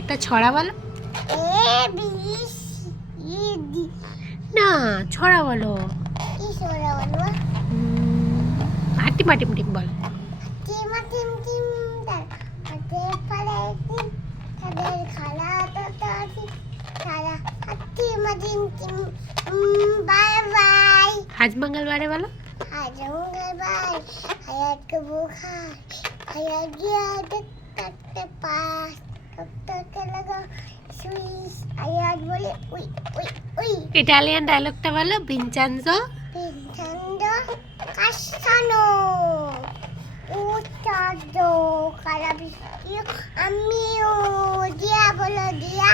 একটা ছড়া বলো। A B C D. না, ছড়া বলো। কি ছড়া বলবো? হাটিম হাটিম টিম বল। টিম টিম টিম তার হাতে পারে টিম তাদের খালা তো তারি খালা team team team bye bye. আজ মঙ্গলবারে বলো। আজ মঙ্গলবার হায়াত কে বুখার হায়াত গিয়া দেখতে পাস ডক্টরকে লাগা সুইস হায়াত বলে উই উই উই। ইটালিয়ান ডায়লগটা বলো। Vincenzo Pintando Cassano Utado Carabisio Amigo Diabolo Dia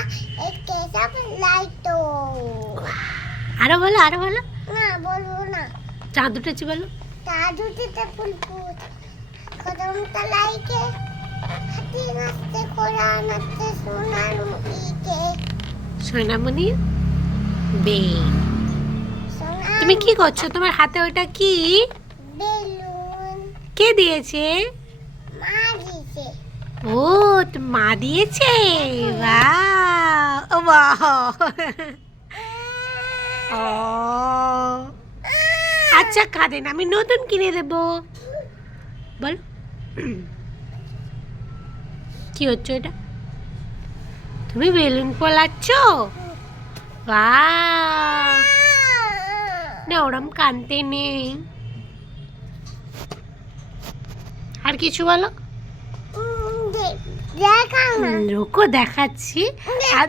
Es que laito আরো বলো, আরো বলো। না বলবো না চাঁদ উঠেছে বলো। তাজুটিতে ফুলপুর কদমটা লাইকে হাতি নাচতে কোরা নাচতে সোনার মুখীকে সোনামণি বে। সোনার তুমি কি করছো? তোমার হাতে ওটা কি? বেলুন কে দিয়েছে? মা দিছে ও, তো মা দিয়েছে। বাহ, ও বাহ। ও আচ্ছা, কাঁদেন, আমি নতুন কিনে দেব। বল কি হচ্ছে এটা? তুমি বেলুন ফোলাচ্ছ? বাহ, না ওরম কানতে নেই। আর কিছু বলো। দেখাও না রুকো, দেখাচ্ছি। আর